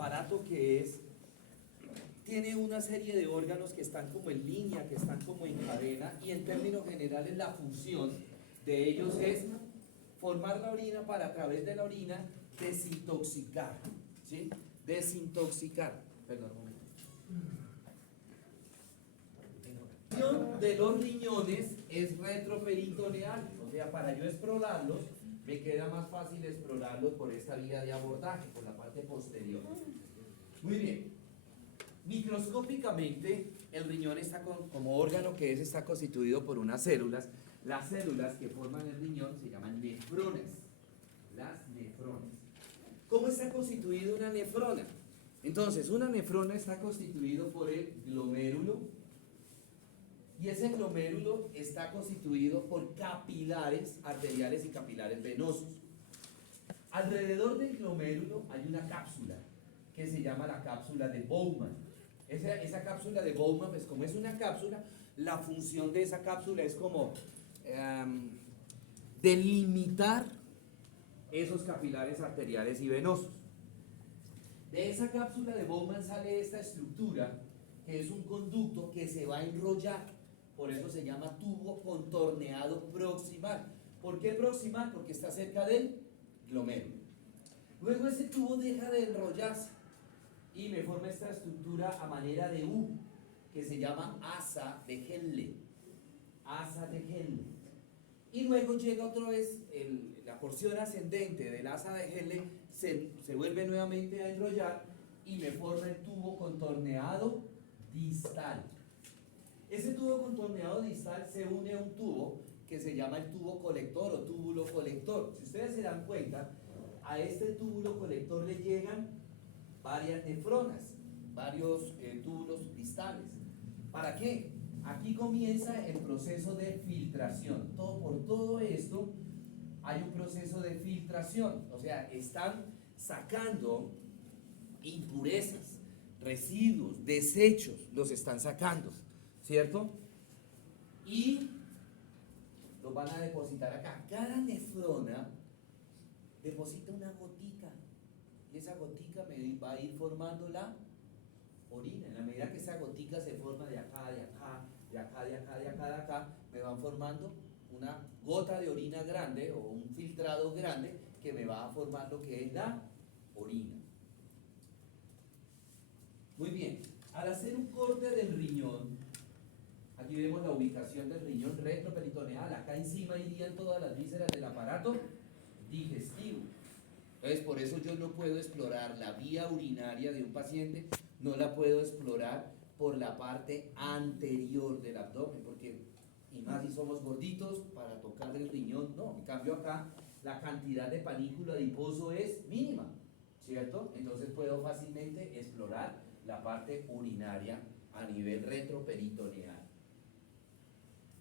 aparato que es, tiene una serie de órganos que están como en línea, que están como en cadena, y en términos generales la función de ellos es formar la orina para a través de la orina desintoxicar, ¿sí? Desintoxicar. Perdón, un momento. La función de los riñones es retroperitoneal, o sea, para yo explorarlos, me queda más fácil explorarlos por esta vía de abordaje, por la parte posterior. Muy bien. Microscópicamente, el riñón está como órgano que es, está constituido por unas células. Las células que forman el riñón se llaman nefronas. Las nefronas. ¿Cómo está constituida una nefrona? Entonces, una nefrona está constituido por el glomérulo, y ese glomérulo está constituido por capilares arteriales y capilares venosos. Alrededor del glomérulo hay una cápsula que se llama la cápsula de Bowman. Esa cápsula de Bowman, pues como es una cápsula, la función de esa cápsula es como delimitar esos capilares arteriales y venosos. De esa cápsula de Bowman sale esta estructura, que es un conducto que se va a enrollar. Por eso se llama tubo contorneado proximal. ¿Por qué proximal? Porque está cerca del glomérulo. Luego ese tubo deja de enrollarse y me forma esta estructura a manera de U, que se llama asa de Henle. Asa de Henle. Y luego llega otra vez la porción ascendente del asa de Henle, se vuelve nuevamente a enrollar y me forma el tubo contorneado distal. Ese tubo contorneado distal se une a un tubo que se llama el tubo colector o túbulo colector. Si ustedes se dan cuenta, a este túbulo colector le llegan varias nefronas, varios túbulos distales. ¿Para qué? Aquí comienza el proceso de filtración. Por todo esto hay un proceso de filtración, o sea, están sacando impurezas, residuos, desechos, los están sacando, ¿cierto? Y los van a depositar acá. Cada nefrona deposita una gotica, y esa gotica me va a ir formando la orina. En la medida que esa gotica se forma de acá, de acá, de acá, de acá, de acá, de acá, me van formando una gota de orina grande o un filtrado grande que me va a formar lo que es la orina. Muy bien, al hacer un corte del riñón, aquí vemos la ubicación del riñón retroperitoneal, acá encima irían todas las vísceras del aparato digestivo. Entonces, por eso yo no puedo explorar la vía urinaria de un paciente, no la puedo explorar por la parte anterior del abdomen, porque, y más si somos gorditos, para tocar el riñón, no. En cambio acá, la cantidad de panículo adiposo es mínima, ¿cierto? Entonces puedo fácilmente explorar la parte urinaria a nivel retroperitoneal.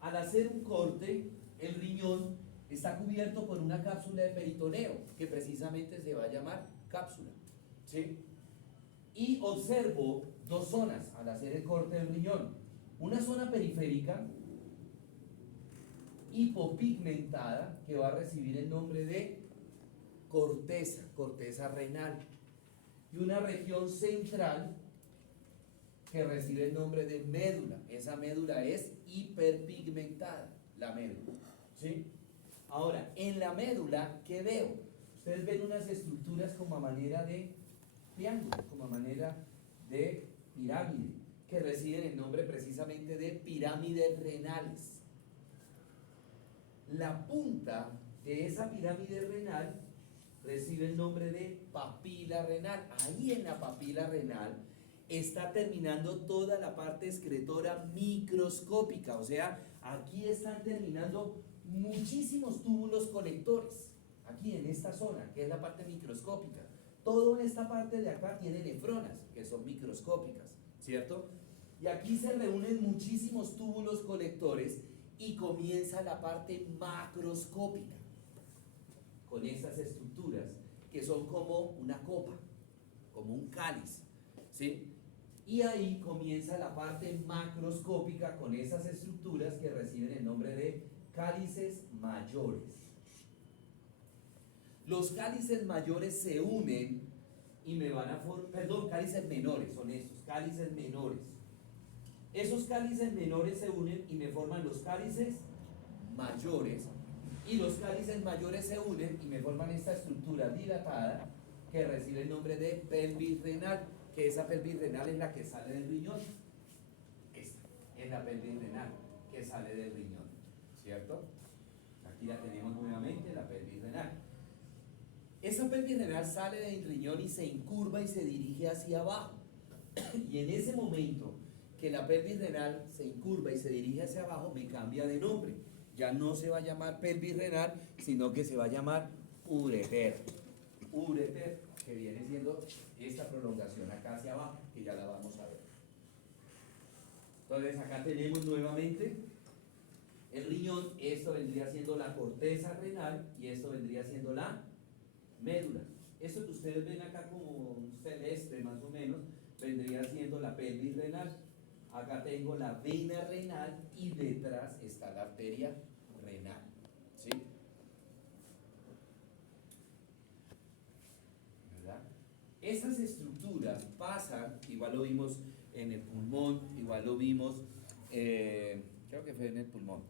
Al hacer un corte, el riñón está cubierto por una cápsula de peritoneo, que precisamente se va a llamar cápsula, ¿sí? Y observo dos zonas al hacer el corte del riñón. Una zona periférica, hipopigmentada, que va a recibir el nombre de corteza renal. Y una región central, que recibe el nombre de médula. Esa médula es hiperpigmentada, la médula, ¿sí? Ahora, en la médula, ¿qué veo? Ustedes ven unas estructuras como a manera de triángulo, como a manera de pirámide, que reciben el nombre precisamente de pirámides renales. La punta de esa pirámide renal recibe el nombre de papila renal. Ahí en la papila renal está terminando toda la parte excretora microscópica, o sea, aquí están terminando muchísimos túbulos colectores, aquí en esta zona, que es la parte microscópica. Toda esta parte de acá tiene nefronas, que son microscópicas, ¿cierto? Y aquí se reúnen muchísimos túbulos colectores y comienza la parte macroscópica, con esas estructuras que son como una copa, como un cáliz, ¿sí? Y ahí comienza la parte macroscópica con esas estructuras que reciben el nombre de cálices mayores. Los cálices mayores se unen y me van a formar, perdón, cálices menores son estos, cálices menores. Esos cálices menores se unen y me forman los cálices mayores, y los cálices mayores se unen y me forman esta estructura dilatada que recibe el nombre de pelvis renal, que esa pelvis renal es la que sale del riñón. Esta es la pelvis renal que sale del riñón, ¿cierto? Aquí la tenemos nuevamente, la pelvis renal. Esa pelvis renal sale del riñón y se incurva y se dirige hacia abajo. Y en ese momento que la pelvis renal se incurva y se dirige hacia abajo, me cambia de nombre. Ya no se va a llamar pelvis renal, sino que se va a llamar ureter. Ureter, que viene siendo esta prolongación acá hacia abajo, que ya la vamos a ver. Entonces acá tenemos nuevamente el riñón, esto vendría siendo la corteza renal y esto vendría siendo la médula. Esto que ustedes ven acá como un celeste más o menos, vendría siendo la pelvis renal. Acá tengo la vena renal y detrás está la arteria renal, ¿sí? ¿Verdad? Esas estructuras pasan, igual lo vimos en el pulmón, igual lo vimos, creo que fue en el pulmón,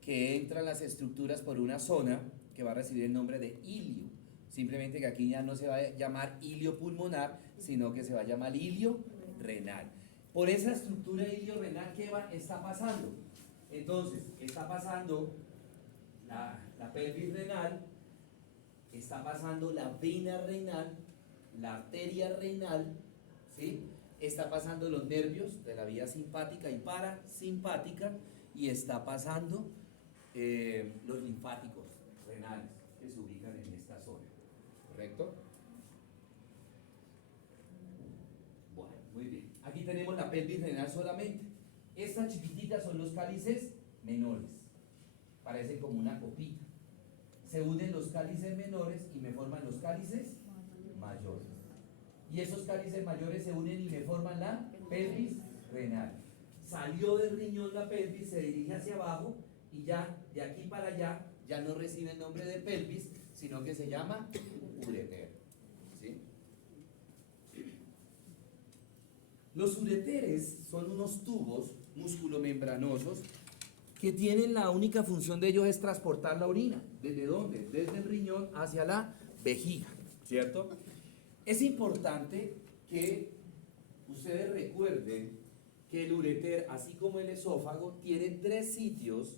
que entran las estructuras por una zona que va a recibir el nombre de ilio. Simplemente que aquí ya no se va a llamar ilio pulmonar, sino que se va a llamar ilio renal. Por esa estructura ilio-renal, ¿qué está pasando? Entonces, está pasando la pelvis renal, está pasando la vena renal, la arteria renal, ¿sí? Está pasando los nervios de la vía simpática y parasimpática, y está pasando los linfáticos renales que se ubican en esta zona, ¿correcto? Bueno, muy bien. Aquí tenemos la pelvis renal solamente. Estas chiquititas son los cálices menores. Parecen como una copita. Se unen los cálices menores y me forman los cálices mayores. Y esos cálices mayores se unen y me forman la pelvis renal. Salió del riñón la pelvis, se dirige hacia abajo y ya de aquí para allá ya no recibe el nombre de pelvis, sino que se llama ureter. ¿Sí? Los ureteres son unos tubos musculomembranosos que tienen la única función de ellos es transportar la orina. ¿Desde dónde? Desde el riñón hacia la vejiga, ¿cierto? Es importante que ustedes recuerden que el ureter, así como el esófago, tiene tres sitios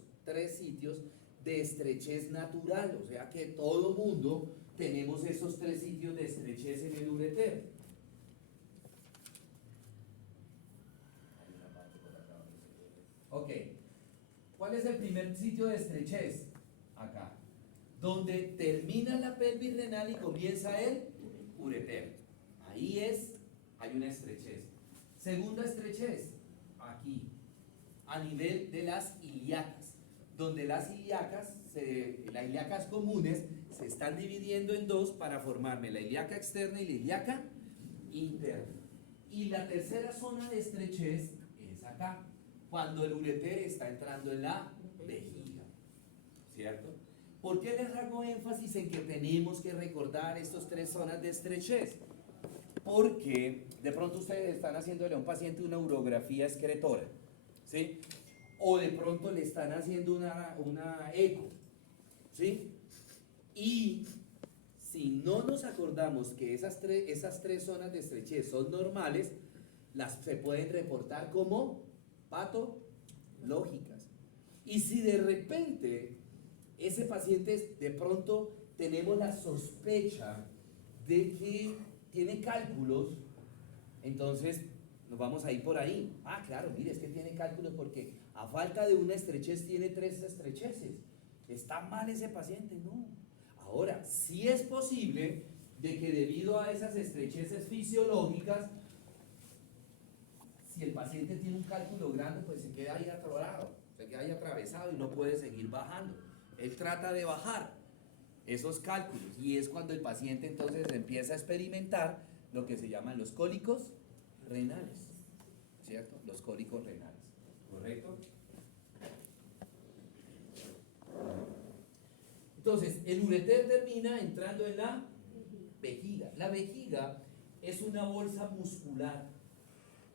de estrechez natural, o sea que todo mundo tenemos esos tres sitios de estrechez en el ureter. Ok, ¿cuál es el primer sitio de estrechez? Acá, donde termina la pelvis renal y comienza el ureter. Ahí hay una estrechez. Segunda estrechez, aquí, a nivel de las ilíacas, donde las ilíacas comunes se están dividiendo en dos para formarme la ilíaca externa y la ilíaca interna. Y la tercera zona de estrechez es acá, cuando el ureter está entrando en la vejiga, ¿cierto? ¿Por qué les hago énfasis en que tenemos que recordar estas tres zonas de estrechez? Porque de pronto ustedes están haciéndole a un paciente una urografía excretora, ¿sí? O de pronto le están haciendo una eco, ¿sí? Y si no nos acordamos que esas tres zonas de estrechez son normales, se pueden reportar como patológicas. Y si de repente ese paciente de pronto tenemos la sospecha de que tiene cálculos, entonces nos vamos a ir por ahí. Ah, claro, mire, es que tiene cálculos porque a falta de una estrechez tiene tres estrecheces. ¿Está mal ese paciente? No. Ahora, sí es posible de que debido a esas estrecheces fisiológicas, si el paciente tiene un cálculo grande, pues se queda ahí atorado, se queda ahí atravesado y no puede seguir bajando. Él trata de bajar esos cálculos y es cuando el paciente entonces empieza a experimentar lo que se llaman los cólicos renales, ¿cierto? Los cólicos renales, ¿correcto? Entonces, el ureter termina entrando en la vejiga. La vejiga es una bolsa muscular,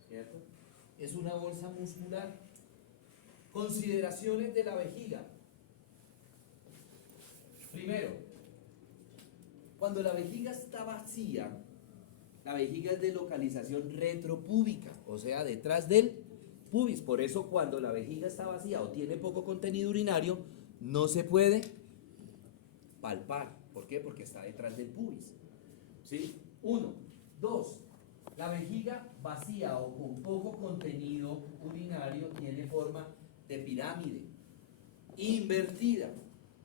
¿cierto? Es una bolsa muscular. Consideraciones de la vejiga. Primero, cuando la vejiga está vacía, la vejiga es de localización retropúbica, o sea, detrás del pubis. Por eso cuando la vejiga está vacía o tiene poco contenido urinario, no se puede palpar. ¿Por qué? Porque está detrás del pubis. ¿Sí? 1. 2. La vejiga vacía o con poco contenido urinario tiene forma de pirámide invertida,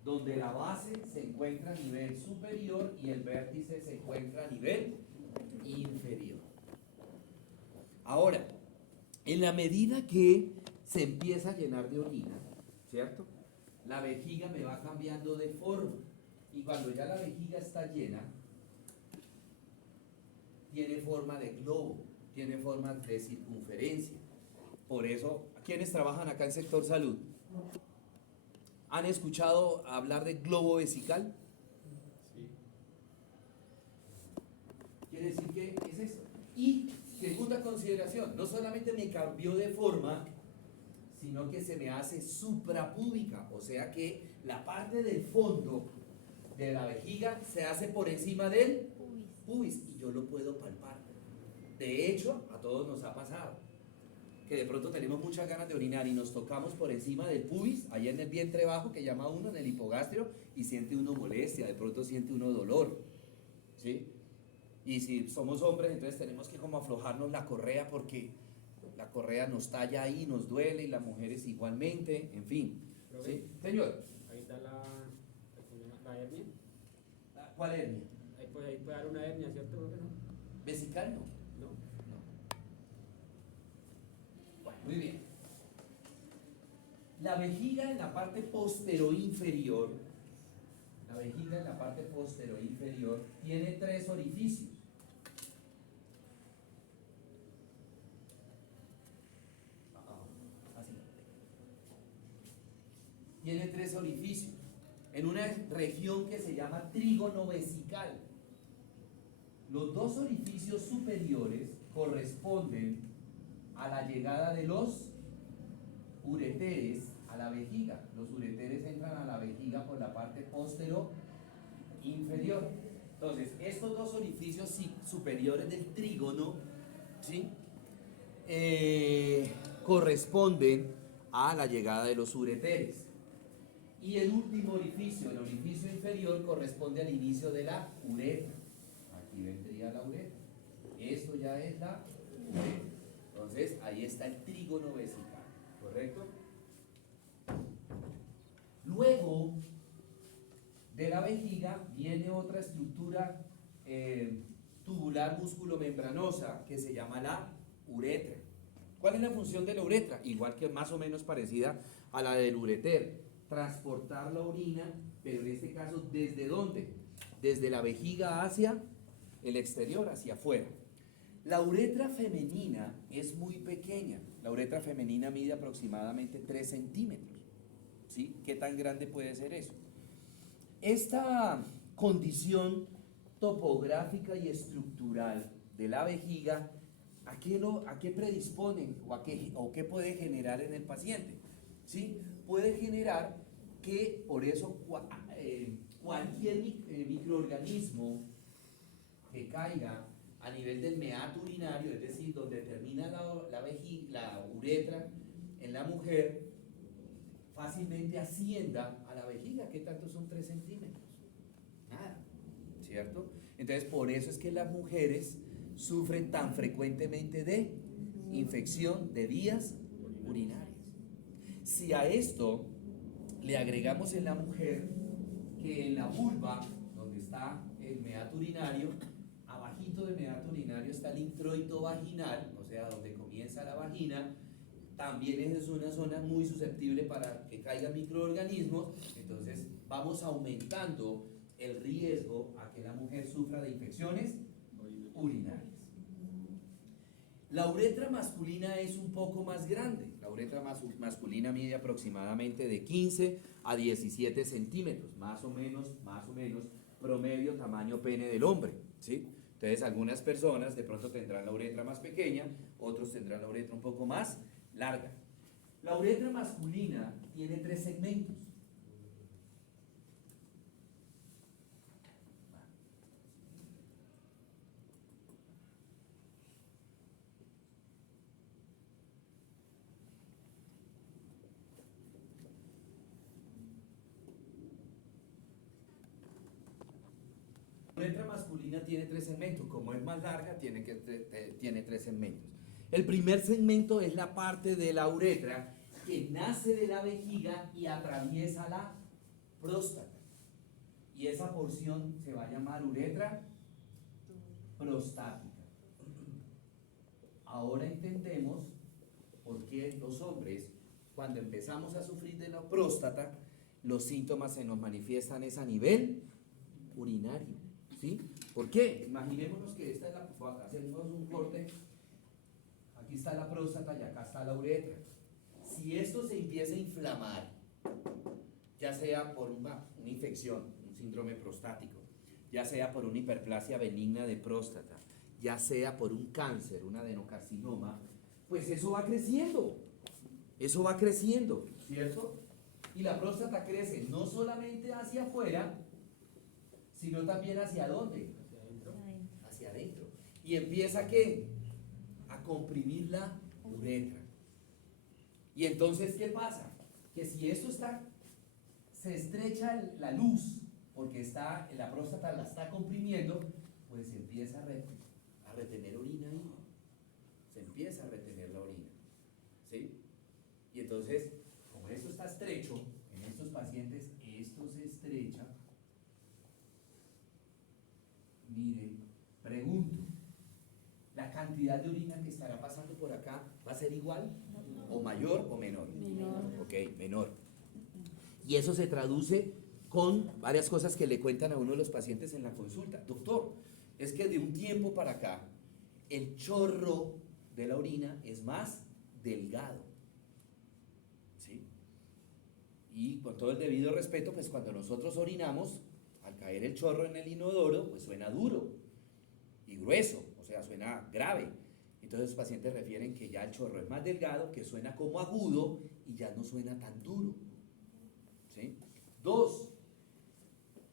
donde la base se encuentra a nivel superior y el vértice se encuentra a nivel inferior. Ahora, en la medida que se empieza a llenar de orina, ¿cierto? La vejiga me va cambiando de forma, y cuando ya la vejiga está llena, tiene forma de globo, tiene forma de circunferencia. Por eso, ¿quiénes trabajan acá en sector salud? ¿Han escuchado hablar de globo vesical? Sí. Quiere decir que es eso. Y segunda consideración, no solamente me cambió de forma, sino que se me hace suprapúbica, o sea que la parte del fondo de la vejiga se hace por encima del pubis y yo lo puedo palpar. De hecho, a todos nos ha pasado que de pronto tenemos muchas ganas de orinar y nos tocamos por encima del pubis, allá en el vientre bajo, que llama uno, en el hipogastrio, y siente uno molestia, de pronto siente uno dolor, ¿sí? Y si somos hombres, entonces tenemos que como aflojarnos la correa porque la correa nos talla ahí, nos duele, y las mujeres igualmente, en fin. ¿Sí? Señor. Ahí está la hernia. ¿Cuál hernia? Ahí puede dar una hernia, ¿cierto? ¿No? ¿Vesical no? ¿No? No. Bueno, muy bien. La vejiga en la parte posteroinferior, la vejiga en la parte posteroinferior tiene 3 orificios. Así. Tiene 3 orificios en una región que se llama trígono vesical. Los 2 orificios superiores corresponden a la llegada de los ureteres a la vejiga. Los ureteres entran a la vejiga por la parte postero inferior. Entonces, estos 2 orificios superiores del trígono, ¿sí? Corresponden a la llegada de los ureteres. Y el último orificio, el orificio inferior, corresponde al inicio de la uretra. Aquí vendría la uretra. Esto ya es la uretra. Entonces, ahí está el trígono vesical, ¿correcto? Luego de la vejiga viene otra estructura tubular músculo-membranosa que se llama la uretra. ¿Cuál es la función de la uretra? Igual que más o menos parecida a la del ureter. Transportar la orina, pero en este caso, ¿desde dónde? Desde la vejiga hacia el exterior, hacia afuera. La uretra femenina es muy pequeña. La uretra femenina mide aproximadamente 3 centímetros. ¿Sí? ¿Qué tan grande puede ser eso? Esta condición topográfica y estructural de la vejiga, ¿a qué predisponen o qué puede generar en el paciente? ¿Sí? Puede generar que por eso cualquier microorganismo que caiga a nivel del meato urinario, es decir, donde termina la uretra en la mujer, fácilmente ascienda a la vejiga. ¿Qué tanto son 3 centímetros? Nada, ¿cierto? Entonces, por eso es que las mujeres sufren tan frecuentemente de infección de vías urinarias. Si a esto le agregamos en la mujer que en la vulva, donde está el meato urinario, abajito del meato urinario está el introito vaginal, o sea, donde comienza la vagina, también es una zona muy susceptible para que caigan microorganismos. Entonces vamos aumentando el riesgo a que la mujer sufra de infecciones urinarias. La uretra masculina es un poco más grande. La uretra masculina mide aproximadamente de 15 a 17 centímetros, más o menos, promedio tamaño pene del hombre, ¿sí? Entonces, algunas personas de pronto tendrán la uretra más pequeña, otros tendrán la uretra un poco más larga. La uretra masculina tiene 3 segmentos. La uretra masculina tiene 3 segmentos, como es más larga, tiene 3 segmentos. El primer segmento es la parte de la uretra que nace de la vejiga y atraviesa la próstata. Y esa porción se va a llamar uretra prostática. Ahora entendemos por qué los hombres, cuando empezamos a sufrir de la próstata, los síntomas se nos manifiestan es a nivel urinario. ¿Sí? ¿Por qué? Imaginémonos que esta es hacemos un corte, aquí está la próstata y acá está la uretra. Si esto se empieza a inflamar, ya sea por una infección, un síndrome prostático, ya sea por una hiperplasia benigna de próstata, ya sea por un cáncer, un adenocarcinoma, pues eso va creciendo, ¿cierto? Y la próstata crece no solamente hacia afuera, sino también hacia dónde, Hacia adentro. hacia adentro. Y empieza ¿qué? A comprimir la uretra. Y entonces, ¿qué pasa? Que si esto se estrecha la luz, porque la próstata la está comprimiendo, pues se empieza a retener orina ahí. Se empieza a retener la orina. ¿Sí? Y entonces, como esto está estrecho, en estos pacientes esto se estrecha. Mire, pregunto, ¿la cantidad de orina que estará pasando por acá va a ser igual? ¿O mayor o menor? Menor. Ok, menor. Y eso se traduce con varias cosas que le cuentan a uno de los pacientes en la consulta. Doctor, es que de un tiempo para acá, el chorro de la orina es más delgado. ¿Sí? Y con todo el debido respeto, pues cuando nosotros orinamos, al caer el chorro en el inodoro, pues suena duro y grueso, o sea, suena grave. Entonces los pacientes refieren que ya el chorro es más delgado, que suena como agudo y ya no suena tan duro. ¿Sí? 2.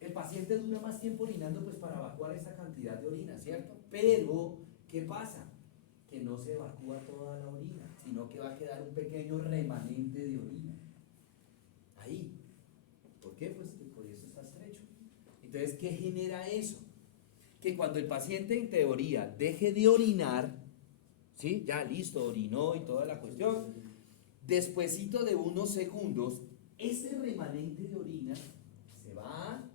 El paciente dura más tiempo orinando pues para evacuar esa cantidad de orina, ¿cierto? Pero, ¿qué pasa? Que no se evacúa toda la orina, sino que va a quedar un pequeño remanente de orina. Ahí. ¿Por qué? Pues que por eso está estrecho. Entonces, ¿qué genera eso? Que cuando el paciente en teoría deje de orinar, ¿sí? Ya listo, orinó y toda la cuestión, despuesito de unos segundos, ese remanente de orina se va a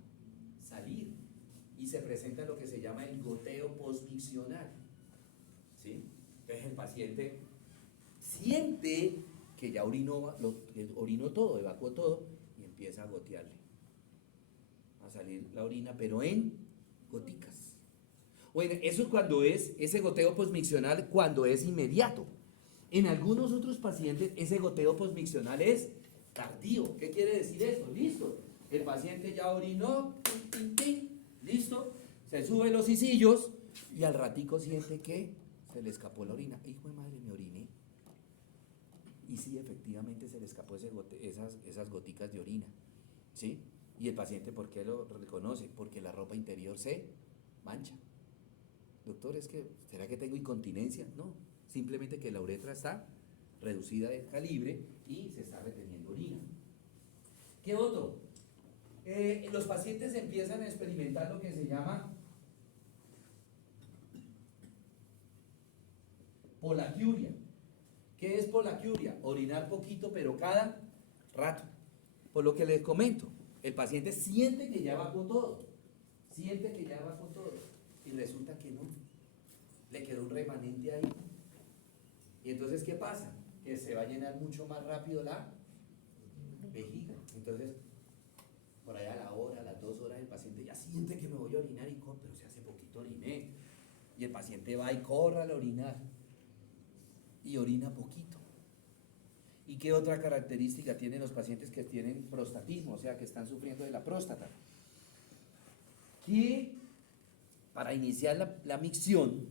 salir y se presenta lo que se llama el goteo postmiccional. ¿Sí? Entonces el paciente siente que ya orinó todo, evacuó todo y empieza a gotearle, a salir la orina, pero en goticas. Bueno, eso es cuando es ese goteo postmiccional, cuando es inmediato. En algunos otros pacientes ese goteo postmiccional es tardío. ¿Qué quiere decir esto? Listo, el paciente ya orinó, listo, se sube los sisillos y al ratico siente que se le escapó la orina. Hijo de madre, me oriné. Y sí, efectivamente se le escapó esas goticas de orina. ¿Sí? Y el paciente, ¿por qué lo reconoce? Porque la ropa interior se mancha. Doctor, ¿será que tengo incontinencia? No, simplemente que la uretra está reducida de calibre y se está reteniendo orina. ¿Qué otro? Los pacientes empiezan a experimentar lo que se llama polaquiuria. ¿Qué es polaquiuria? Orinar poquito pero cada rato. Por lo que les comento, el paciente siente que ya evacuó todo, y resulta que no, le quedó un remanente ahí. Y entonces, ¿qué pasa? Que se va a llenar mucho más rápido la vejiga. Entonces, por allá a la hora, a las 2 horas, el paciente ya siente que me voy a orinar pero si hace poquito oriné. Y el paciente va y corre a orinar. Y orina poquito. ¿Y qué otra característica tienen los pacientes que tienen prostatismo, o sea, que están sufriendo de la próstata? Que para iniciar la micción,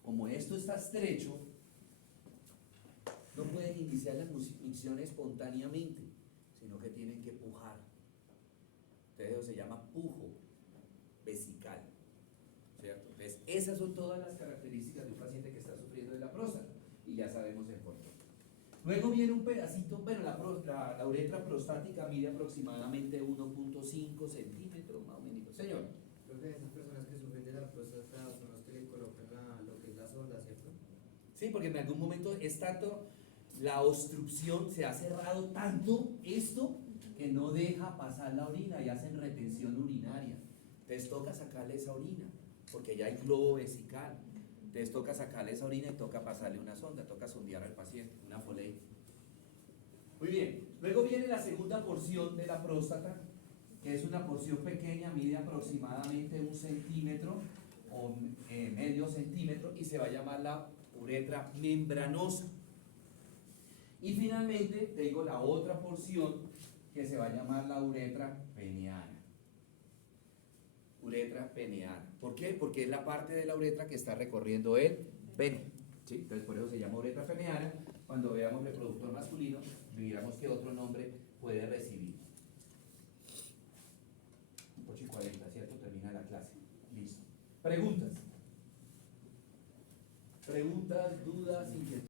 como esto está estrecho, no pueden iniciar la micción espontáneamente, sino que tienen que pujar. Entonces eso se llama pujo vesical, ¿cierto? Entonces esas son todas las características de un paciente que está sufriendo de la próstata, y ya sabemos el por qué. Luego viene un pedacito, bueno, la uretra prostática mide aproximadamente 1.5 centímetros, más o menos. Señor. Creo que esas personas que sufren de la próstata son los que le colocan lo que es la sonda, ¿cierto? Sí, porque en algún momento es tanto la obstrucción, se ha cerrado tanto esto que no deja pasar la orina y hacen retención urinaria. Entonces toca sacarle esa orina, porque ya hay globo vesical. Entonces toca sacarle esa orina y toca pasarle una sonda, toca sondear al paciente, una foley. Muy bien, luego viene la segunda porción de la próstata, que es una porción pequeña, mide aproximadamente 1 centímetro o medio centímetro, y se va a llamar la uretra membranosa. Y finalmente tengo la otra porción que se va a llamar la uretra peneana. Uretra peneana. ¿Por qué? Porque es la parte de la uretra que está recorriendo el pene. ¿Sí? Entonces por eso se llama uretra peneana. Cuando veamos reproductor masculino, digamos que otro nombre puede recibir. 8:40, ¿cierto? Termina la clase. Listo. Preguntas. Preguntas, dudas, inquietudes.